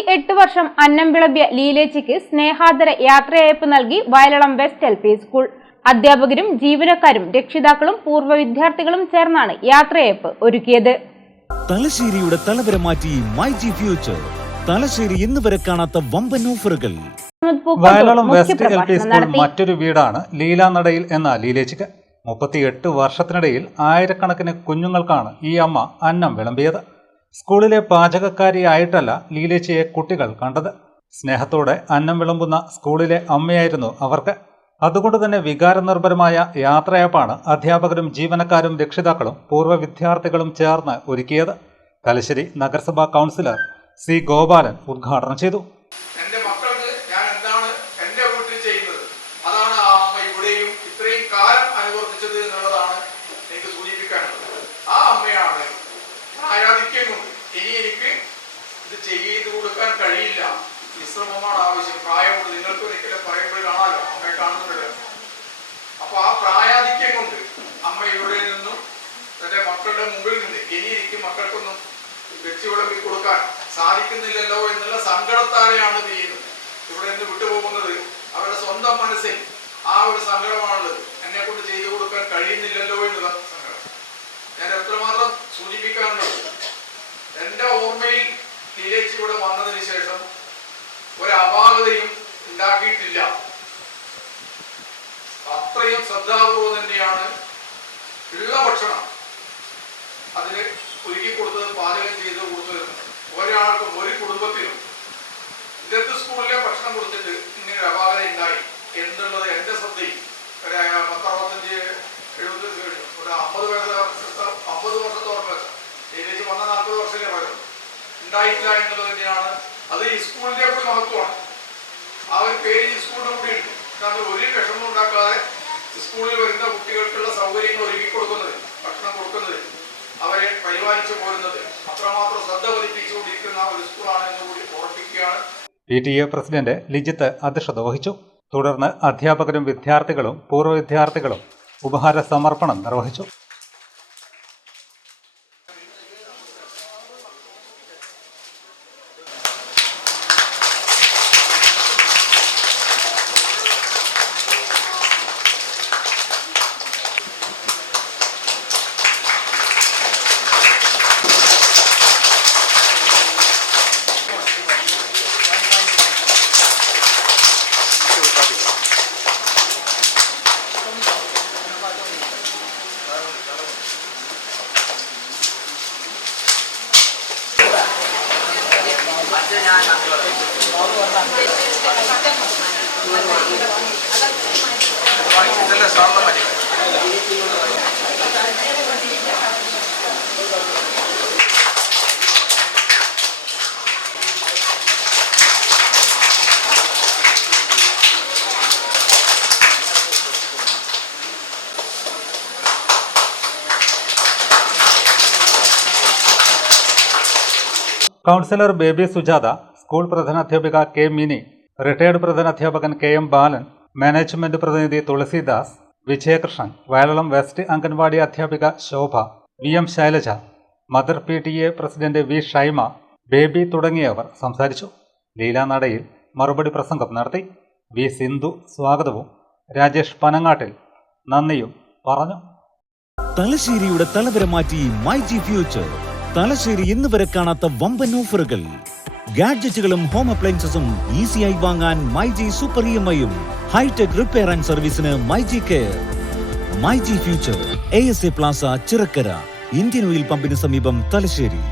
38 വർഷം അന്നം വിളമ്പിയ ലീലേച്ചിക്ക് സ്നേഹാദര യാത്രയയപ്പ് നൽകി വയലളം വെസ്റ്റ് LP സ്കൂൾ. അധ്യാപകരും ജീവനക്കാരും രക്ഷിതാക്കളും പൂർവ്വ വിദ്യാർത്ഥികളും ചേർന്നാണ് യാത്രയയപ്പ് ഒരുക്കിയത്. തലശ്ശേരിയുടെ തലവര മാറ്റി മൈജി ഫ്യൂച്ചർ. തലശ്ശേരി ഇന്ന് വരെ കാണാത്ത വമ്പൻ ഓഫറുകൾ. വയലളം വെസ്റ്റ് LP സ്കൂൾ മറ്റൊരു വീടാണ് ലീലാനടയിൽ എന്ന ലീലേച്ചിക്ക്. 38 വർഷത്തിനിടയിൽ ആയിരക്കണക്കിന് കുഞ്ഞുങ്ങൾക്കാണ് ഈ അമ്മ അന്നം വിളമ്പിയത്. സ്കൂളിലെ പാചകക്കാരിയായിട്ടല്ല ലീലേച്ചിയെ കുട്ടികൾ കണ്ടത്. സ്നേഹത്തോടെ അന്നം വിളമ്പുന്ന സ്കൂളിലെ അമ്മയായിരുന്നു അവർക്ക്. അതുകൊണ്ട് തന്നെ വികാരനിർഭരമായ യാത്രയയപ്പാണ് അധ്യാപകരും ജീവനക്കാരും രക്ഷിതാക്കളും പൂർവ്വ വിദ്യാർത്ഥികളും ചേർന്ന് ഒരുക്കിയത്. തലശ്ശേരി നഗരസഭാ കൗൺസിലർ C. ഗോപാലൻ ഉദ്ഘാടനം ചെയ്തു. ഇനി എനിക്ക് ഇത് ചെയ്തു കൊടുക്കാൻ കഴിയില്ല, വിശ്രമമാണ് ആവശ്യം, പ്രായമുണ്ട്, നിങ്ങൾക്ക് ഒരിക്കലും പറയുമ്പോൾ കാണാമല്ലോ, അമ്മയെ കാണുന്നുണ്ടല്ലോ. അപ്പൊ ആ പ്രായാധിക്യം കൊണ്ട് അമ്മ ഇവിടെ നിന്നും തന്റെ മക്കളുടെ മുമ്പിൽ നിന്ന് ഇനി എനിക്ക് മക്കൾക്കൊന്നും വെച്ചു വിളമ്പി കൊടുക്കാൻ സാധിക്കുന്നില്ലല്ലോ എന്നുള്ള സങ്കടത്താലെയാണ് ചെയ്യുന്നത്. ഇവിടെ നിന്ന് വിട്ടുപോകുന്നത് അവരുടെ സ്വന്തം മനസ്സിൽ ആ ഒരു സങ്കടമാണുള്ളത്. എന്നെ കൊണ്ട് ചെയ്തു കൊടുക്കാൻ കഴിയുന്നില്ലല്ലോ എന്നുള്ള സങ്കടം. ഞാൻ എത്രമാത്രം സൂചിപ്പിക്കാനുള്ളത്, എന്റെ ഓർമ്മയിൽ ലീലേച്ചി ഇവിടെ വന്നതിന് ശേഷം ഒരു അപാകതയും ഉണ്ടാക്കിയിട്ടില്ല. അത്രയും ശ്രദ്ധാപൂർവം തന്നെയാണ് ഉള്ള ഭക്ഷണം അതിന് ഒരുക്കി കൊടുത്തത്, പാചകം ചെയ്ത് കൊടുത്തത്. ഒരാൾക്കും ഒരു കുടുംബത്തിനും ഇന്നത്തെ സ്കൂളിലെ ഭക്ഷണം കൊടുത്തിട്ട് ഇങ്ങനെ ഒരു അപാകത ഉണ്ടായി എന്നുള്ളത് എന്റെ ശ്രദ്ധയിൽ ഒരു 10-65-70 ഒരു 50 വർഷത്തോളം ലീലേച്ചി വന്ന 40 വർഷമേ പറയുന്നു ഉണ്ടായിട്ടില്ല എന്നുള്ളത് തന്നെയാണ്. അത് ഈ സ്കൂളിന്റെ കൂടി മഹത്വമാണ്. ആ ഒരു പേര് ഈ സ്കൂളിന്റെ കൂടി ഉണ്ട്. കാരണം ഒരു വിഷമം ഉണ്ടാക്കാതെ സ്കൂളിൽ വരുന്ന കുട്ടികൾക്കുള്ള സൗകര്യങ്ങൾ ഒരുക്കി കൊടുക്കുന്നത്, ഭക്ഷണം കൊടുക്കുന്നത്, അവരെ പരിപാലിച്ചു പോരുന്നത് അത്രമാത്രം ശ്രദ്ധ പതിപ്പിച്ചുകൊണ്ടിരിക്കുന്ന ഒരു സ്കൂളാണ് എന്ന് കൂടി ഓർമ്മിപ്പിക്കുകയാണ്. PTA പ്രസിഡന്റ് ലിജിത്ത് അധ്യക്ഷത വഹിച്ചു. തുടർന്ന് അധ്യാപകരും വിദ്യാർത്ഥികളും പൂർവ്വ വിദ്യാർത്ഥികളും ഉപഹാര സമർപ്പണം നിർവഹിച്ചു. കൗൺസിലർ ബേബി സുജാത, സ്കൂൾ പ്രധാനാധ്യാപിക K. മിനി, റിട്ടയർഡ് പ്രധാനാധ്യാപകൻ KM ബാലൻ, മാനേജ്മെന്റ് പ്രതിനിധി തുളസിദാസ്, വിജയകൃഷ്ണൻ, വയലളം വെസ്റ്റ് അംഗൻവാടി അധ്യാപിക Shobha, VM Shailaja, mother PTA president V. Shaima, Baby തുടങ്ങിയവർ സംസാരിച്ചു. ലീലാനടയിൽ മറുപടി പ്രസംഗം നടത്തി. V. സിന്ധു സ്വാഗതവും രാജേഷ് പനങ്ങാട്ടിൽ നന്ദിയും പറഞ്ഞു. തലശ്ശേരിയുടെ തലവര മാറ്റി മൈജി ഫ്യൂച്ചർ. തലശ്ശേരി ഇന്ന് വരെ കാണാത്ത വമ്പൻ ഓഫറുകൾ. ഗാഡ്ജറ്റുകളും ഹോം അപ്ലയൻസസും ഈസിയായി വാങ്ങാൻ മൈജി സൂപ്പർ EMI-യും ഹൈടെക് റിപ്പയർ ആൻഡ് സർവീസിന് myG care. MyG future ASA plaza Chirakkara, Indian oil പമ്പിന് സമീപം, തലശ്ശേരി.